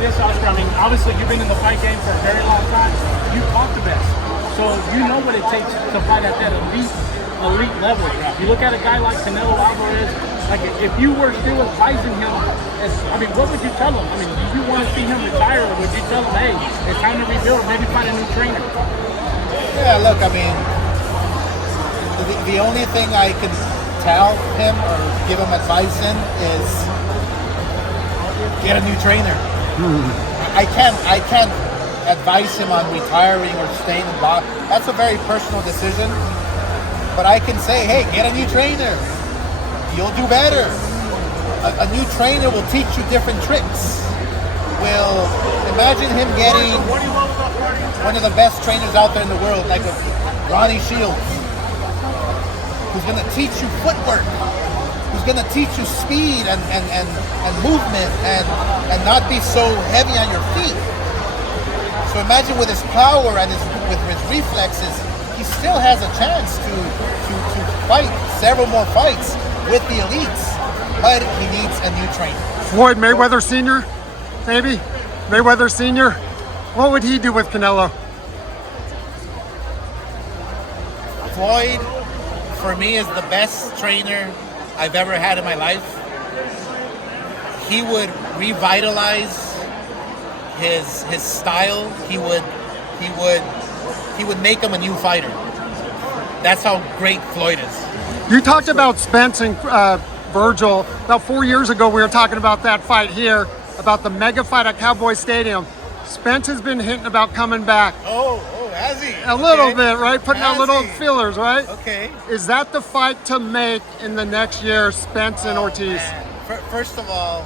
this, Oscar. I mean, obviously you've been in the fight game for a very long time. You fought the best, so you know what it takes to fight at that elite level. You look at a guy like Canelo Alvarez. Like, if you were still advising him, what would you tell him? I mean, do you want to see him retire, or would you tell him, hey, it's time to rebuild, maybe find a new trainer? Yeah, look, I mean, the only thing I can tell him or give him advice in is get a new trainer. I can't advise him on retiring or staying in box. That's a very personal decision. But I can say, hey, get a new trainer. You'll do better. A new trainer will teach you different tricks. Imagine him getting one of the best trainers out there in the world, like a Ronnie Shields, who's going to teach you footwork, who's going to teach you speed and movement and not be so heavy on your feet. So imagine with his power and with his reflexes, he still has a chance to fight several more fights with the elites, but he needs a new trainer. Floyd Mayweather Sr., maybe? Mayweather Sr.? What would he do with Canelo? Floyd, for me, is the best trainer I've ever had in my life. He would revitalize his style. He would make him a new fighter. That's how great Floyd is. You talked about Spence and Vergil. About 4 years ago, we were talking about that fight here, about the mega fight at Cowboy Stadium. Spence has been hinting about coming back. Oh, has he? A little bit, right? Putting out little feelers, right? Okay. Is that the fight to make in the next year, Spence and Ortiz? First of all,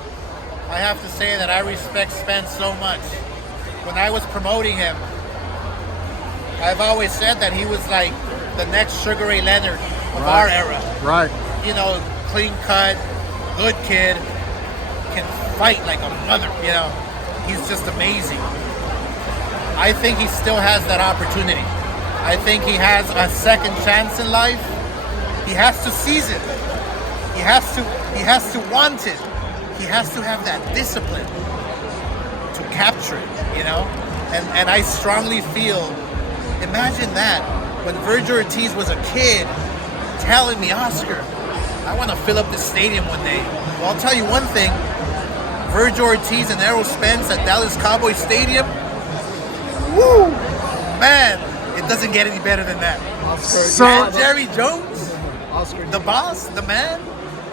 I have to say that I respect Spence so much. When I was promoting him, I've always said that he was like the next Sugar Ray Leonard of our era. Right. You know, clean cut, good kid, can fight like a mother, you know. He's just amazing. I think he still has that opportunity. I think he has a second chance in life. He has to seize it. He has to want it. He has to have that discipline to capture it, you know? And I strongly feel, imagine that, when Vergil Ortiz was a kid telling me, Oscar, I want to fill up the stadium one day. Well, I'll tell you one thing, Vergil Ortiz and Errol Spence at Dallas Cowboy Stadium, woo, man, it doesn't get any better than that. So, and Jerry Jones, the boss, the man,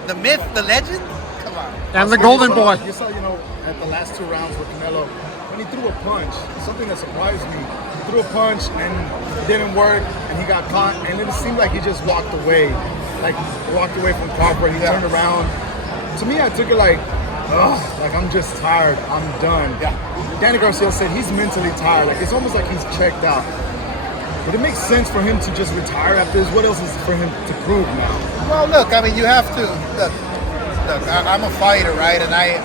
the myth, the legend, come on. And the golden boy. You saw, at the last 2 rounds with Canelo, when he threw a punch, something that surprised me, he threw a punch and it didn't work, and he got caught, and it seemed like he just walked away from Crawford. He turned around. To me, I took it like I'm just tired, I'm done. Yeah. Danny Garcia said he's mentally tired. Like, it's almost like he's checked out. But it makes sense for him to just retire after this. What else is for him to prove now? Well, look, I mean, you have to, look, I'm a fighter, right? And I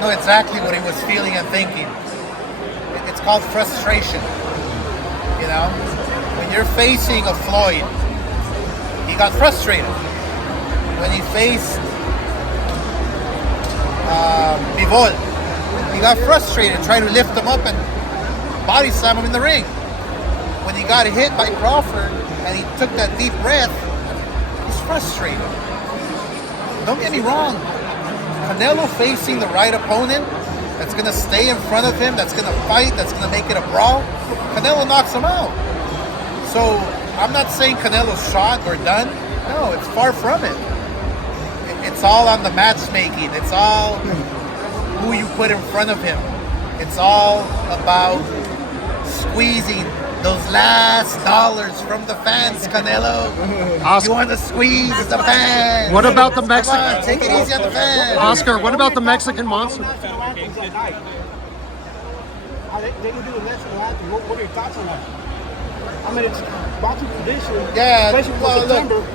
know exactly what he was feeling and thinking. It's called frustration, you know? When you're facing a Floyd, he got frustrated. When he faced Bivol, he got frustrated, tried to lift him up and body slam him in the ring. When he got hit by Crawford and he took that deep breath, he's frustrated. Don't get me wrong. Canelo facing the right opponent that's going to stay in front of him, that's going to fight, that's going to make it a brawl, Canelo knocks him out. So I'm not saying Canelo's shot or done. No, it's far from it. It's all on the matchmaking. It's all who you put in front of him. It's all about squeezing those last dollars from the fans, Canelo. Oscar. You want to squeeze the fans. What about the Come Mexican? on, take it easy on the fans. Oscar, what about the Mexican monster? They can do the national anthem. What are your thoughts on that? I mean, it's boxing tradition. Yeah, especially for well, September. look,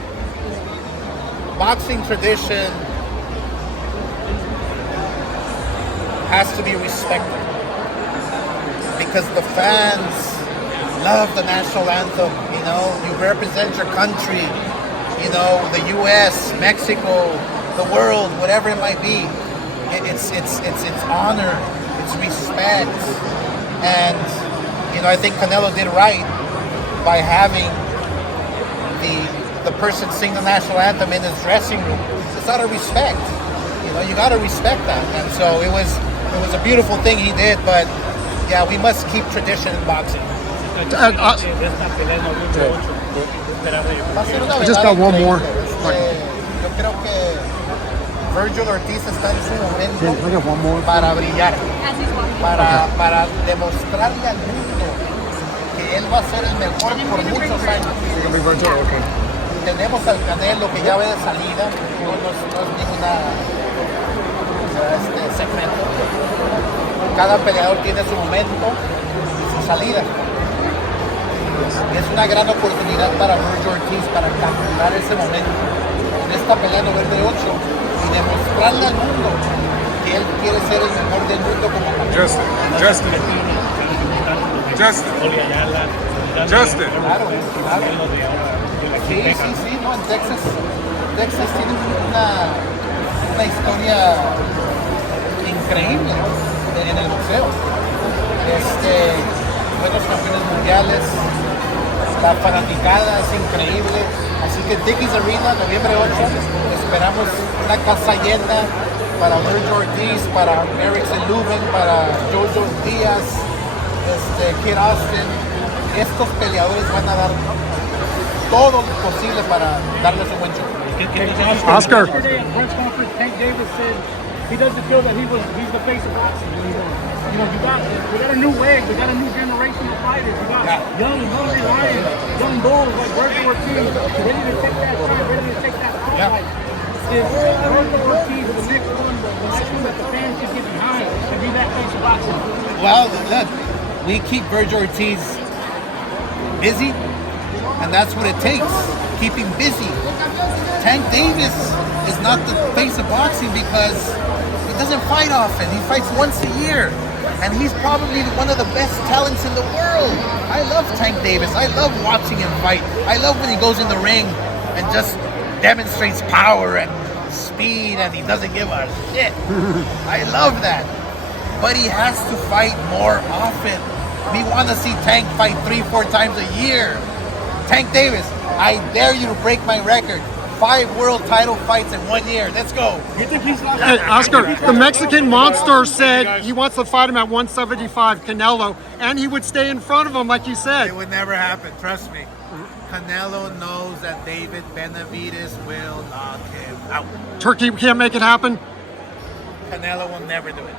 boxing tradition has to be respected because the fans love the national anthem. You know, you represent your country. You know, the U.S., Mexico, the world, whatever it might be. It's honor. needs respect. And, you know, I think Canelo did right by having the person sing the national anthem in his dressing room. It's out of respect. You know, you got to respect that. And so it was a beautiful thing he did, but yeah, we must keep tradition in boxing. I just got one more. Yo creo que Vergil Ortiz está en su momento I got one more. para brillar, para demostrarle al mundo que él va a ser el mejor por muchos años. Tenemos al Canelo que ya ve de salida, no es ninguna secreto. Cada peleador tiene su momento y su salida. Es una gran oportunidad para Vergil Ortiz para capturar ese momento en esta pelea novembre 8 y demostrarle al mundo que él quiere ser el mejor del mundo como campeón. Justin. Claro. Sí, no, en Texas tiene una historia increíble en el boxeo. Buenos campeones mundiales, la fanaticada es increíble. Así que Dickies Arena, noviembre 8, esperamos una casa llena para Vergil Ortiz, para Erickson Lubin, para Jojo Díaz, Kid Austin. Estos peleadores van a dar todo lo posible para darles un buen show. Oscar. Yesterday at press conference, Tank Davis said he doesn't feel that he's the face of boxing anymore. You know, we got a new wave, we got a new generation of fighters. We got young hungry lions, young bulls like Vergil Ortiz, ready to take that shot, ready to take that spotlight. Is Vergil Ortiz the next one that the fans can get behind and be that face of boxing? Well, look, we keep Vergil Ortiz busy, and that's what it takes. Keep him busy. Tank Davis is not the face of boxing because he doesn't fight often. He fights once a year. And he's probably one of the best talents in the world. I love Tank Davis. I love watching him fight. I love when he goes in the ring and just demonstrates power and speed and he doesn't give a shit. I love that. But he has to fight more often. We want to see Tank fight 3-4 times a year. Tank Davis, I dare you to break my record. 5 world title fights in 1 year. Let's go. Hey, Oscar, the Mexican Monster said he wants to fight him at 175, Canelo, and he would stay in front of him, like you said. It would never happen. Trust me. Canelo knows that David Benavidez will knock him out. Turkey can't make it happen. Canelo will never do it.